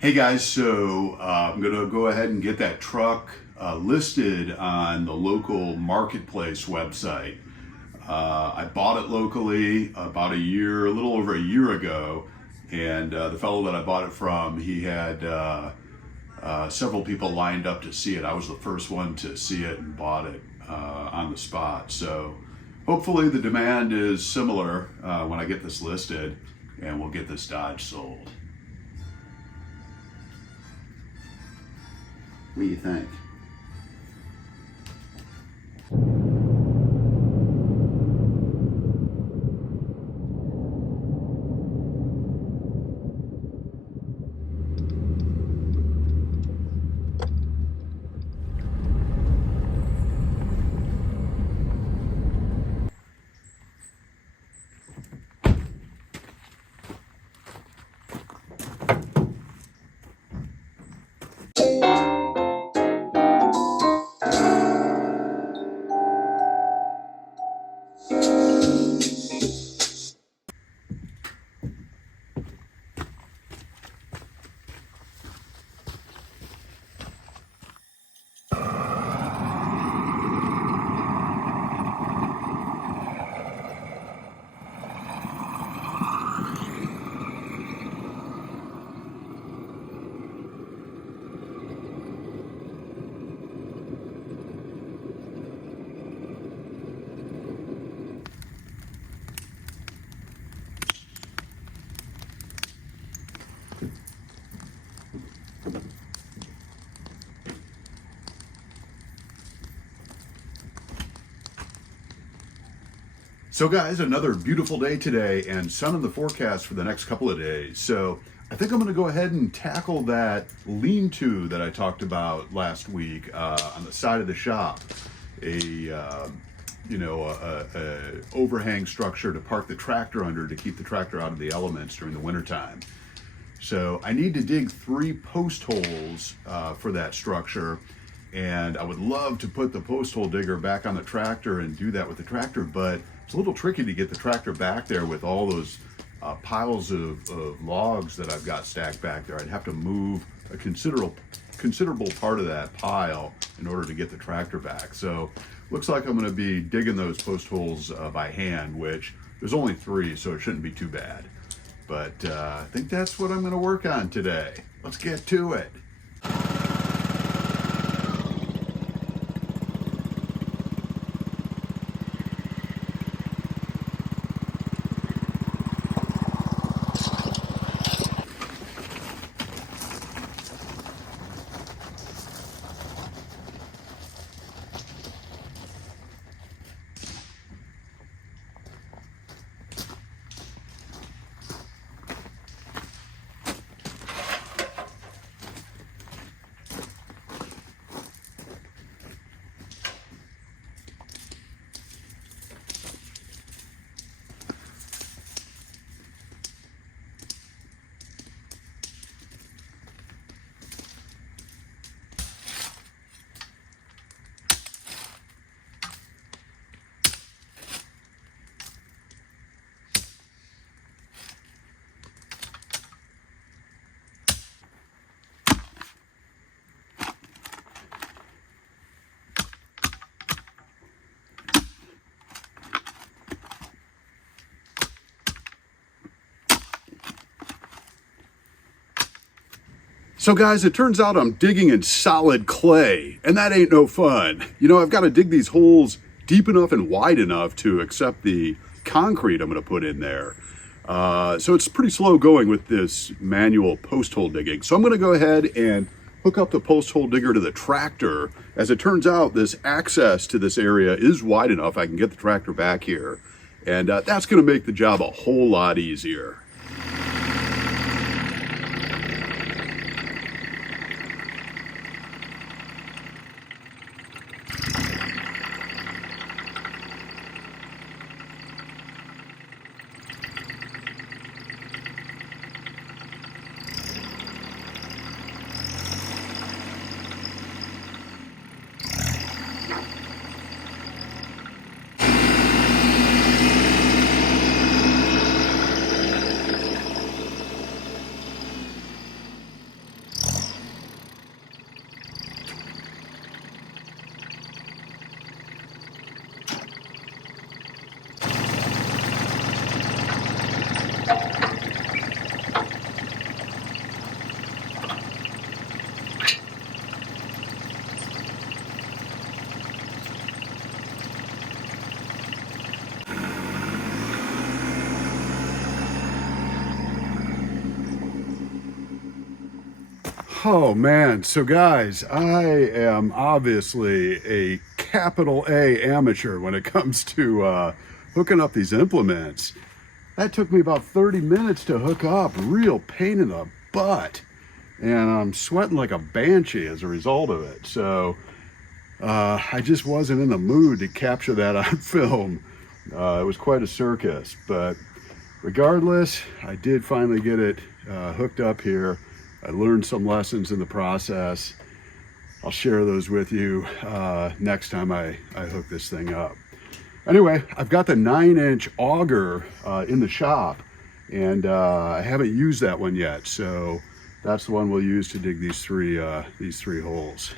Hey guys, so I'm gonna go ahead and get that truck listed on the local marketplace website. I bought it locally about a little over a year ago, and the fellow that I bought it from, he had several people lined up to see it. I was the first one to see it and bought it on the spot. So hopefully the demand is similar when I get this listed, and we'll get this Dodge sold. What do you think? So guys, another beautiful day today and sun in the forecast for the next couple of days. So I think I'm gonna go ahead and tackle that lean-to that I talked about last week on the side of the shop. A overhang structure to park the tractor under to keep the tractor out of the elements during the wintertime. So I need to dig 3 post holes for that structure, and I would love to put the post hole digger back on the tractor and do that with the tractor, but it's a little tricky to get the tractor back there with all those piles of logs that I've got stacked back there. I'd have to move a considerable part of that pile in order to get the tractor back. So looks like I'm going to be digging those post holes by hand, which there's only 3, so it shouldn't be too bad. But I think that's what I'm going to work on today. Let's get to it. So guys, it turns out I'm digging in solid clay, and that ain't no fun. You know, I've got to dig these holes deep enough and wide enough to accept the concrete I'm going to put in there. So it's pretty slow going with this manual post hole digging. So I'm going to go ahead and hook up the post hole digger to the tractor. As it turns out, this access to this area is wide enough I can get the tractor back here. And that's going to make the job a whole lot easier. Oh man, so guys, I am obviously a capital A amateur when it comes to hooking up these implements. That took me about 30 minutes to hook up, real pain in the butt. And I'm sweating like a banshee as a result of it. So I just wasn't in the mood to capture that on film. It was quite a circus, but regardless, I did finally get it hooked up here. I learned some lessons in the process. I'll share those with you next time I hook this thing up. Anyway, I've got the 9-inch auger in the shop, and I haven't used that one yet. So that's the one we'll use to dig these three holes.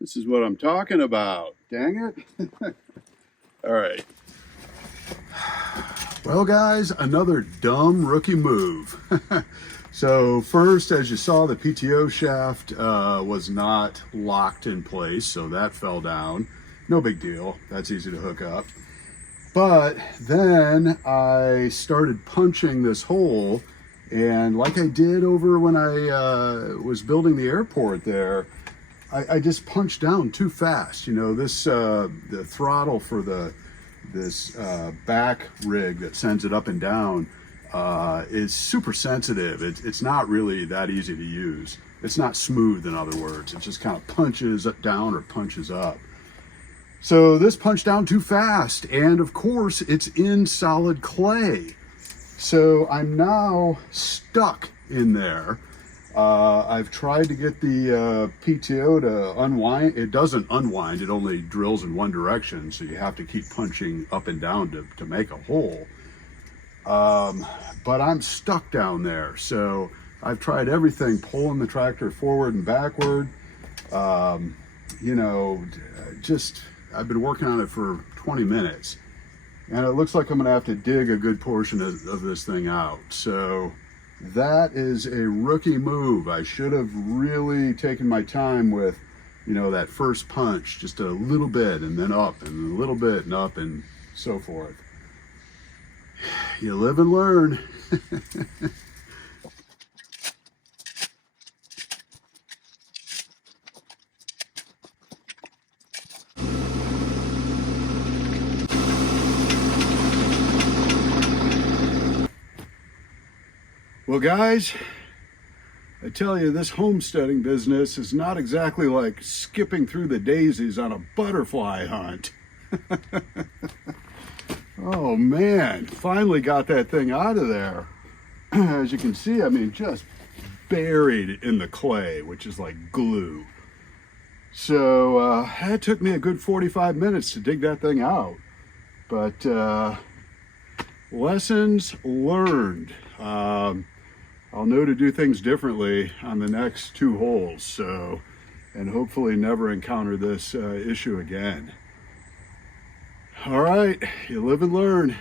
This is what I'm talking about. Dang it. All right. Well, guys, another dumb rookie move. So first, as you saw, the PTO shaft was not locked in place, so that fell down. No big deal. That's easy to hook up. But then I started punching this hole, and like I did over when I was building the airport there, I just punched down too fast. You know, this the throttle for this back rig that sends it up and down is super sensitive. It's not really that easy to use. It's not smooth, in other words. It just kind of punches down or punches up. So this punched down too fast, and of course it's in solid clay. So I'm now stuck in there. I've tried to get the PTO to unwind. It doesn't unwind, it only drills in one direction, so you have to keep punching up and down to make a hole. But I'm stuck down there, so I've tried everything, pulling the tractor forward and backward. You know, I've been working on it for 20 minutes, and it looks like I'm gonna have to dig a good portion of this thing out. So that is a rookie move. I should have really taken my time with, you know, that first punch, just a little bit and then up and a little bit and up and so forth. You live and learn. Well, guys, I tell you, this homesteading business is not exactly like skipping through the daisies on a butterfly hunt. Oh man, finally got that thing out of there. As you can see, I mean, just buried in the clay, which is like glue. So it took me a good 45 minutes to dig that thing out. But lessons learned. I'll know to do things differently on the next two holes. So and hopefully never encounter this issue again. All right, you live and learn.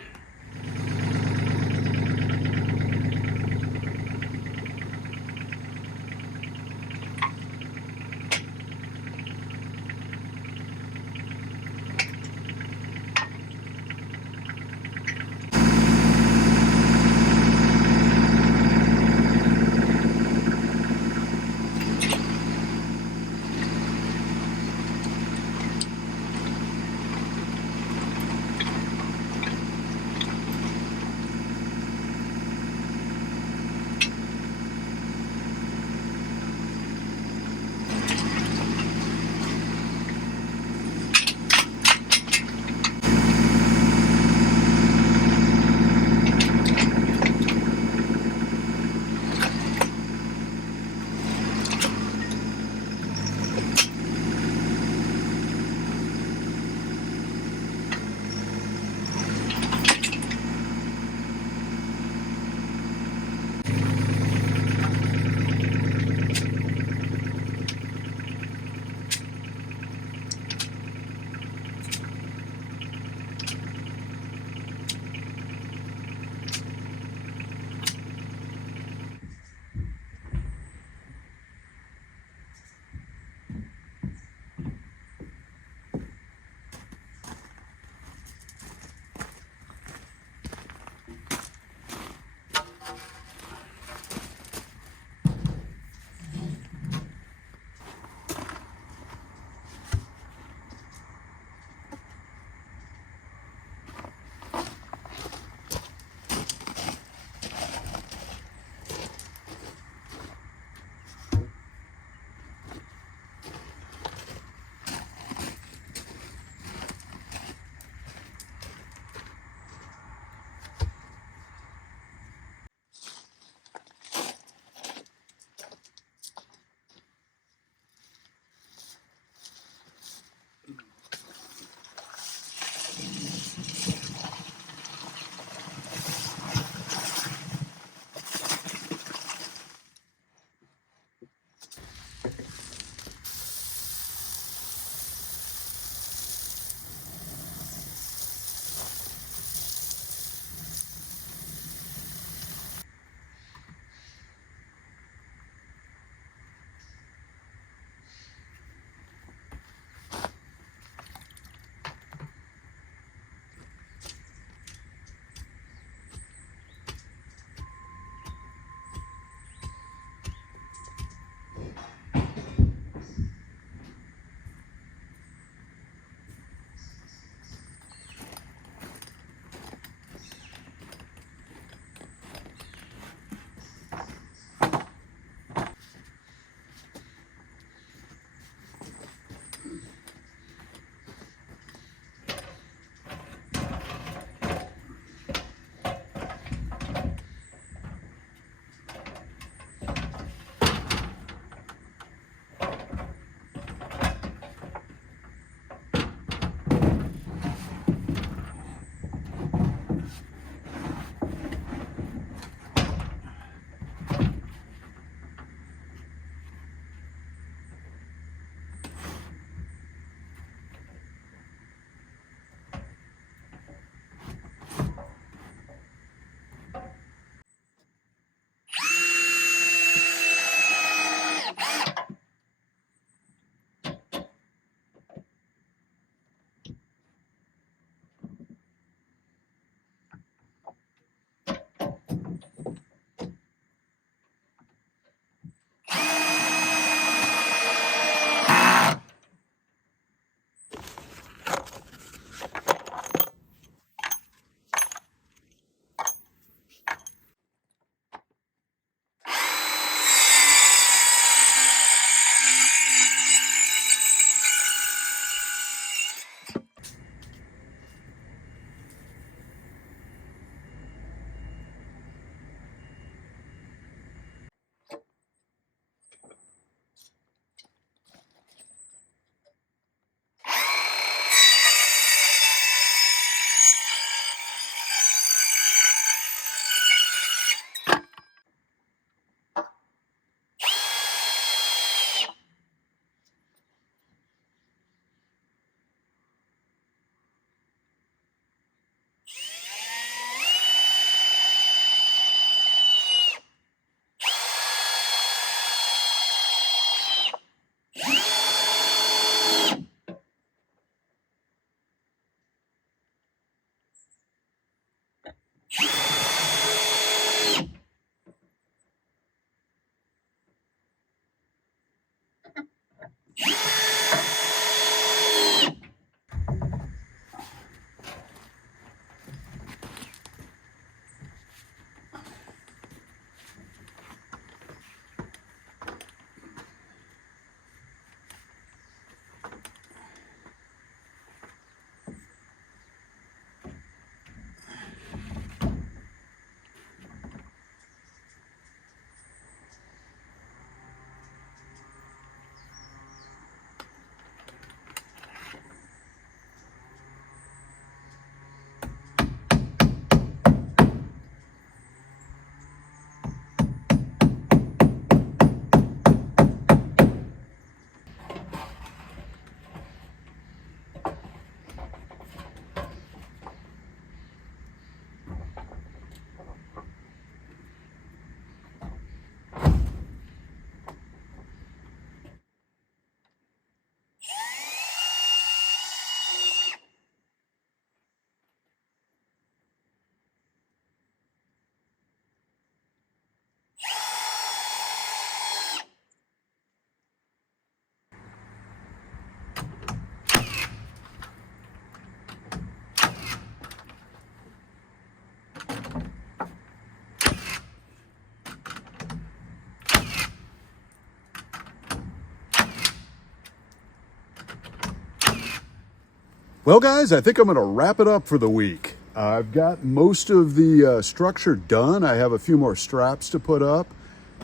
Well, guys, I think I'm going to wrap it up for the week. I've got most of the structure done. I have a few more straps to put up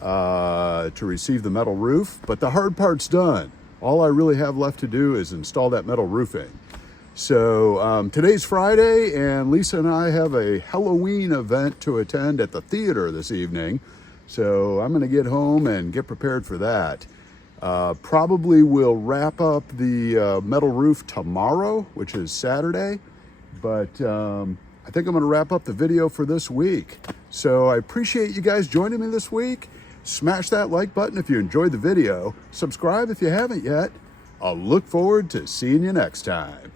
to receive the metal roof, but the hard part's done. All I really have left to do is install that metal roofing. So today's Friday, and Lisa and I have a Halloween event to attend at the theater this evening. So I'm going to get home and get prepared for that. Probably will wrap up the metal roof tomorrow, which is Saturday. But I think I'm going to wrap up the video for this week. So I appreciate you guys joining me this week. Smash that like button if you enjoyed the video. Subscribe if you haven't yet. I'll look forward to seeing you next time.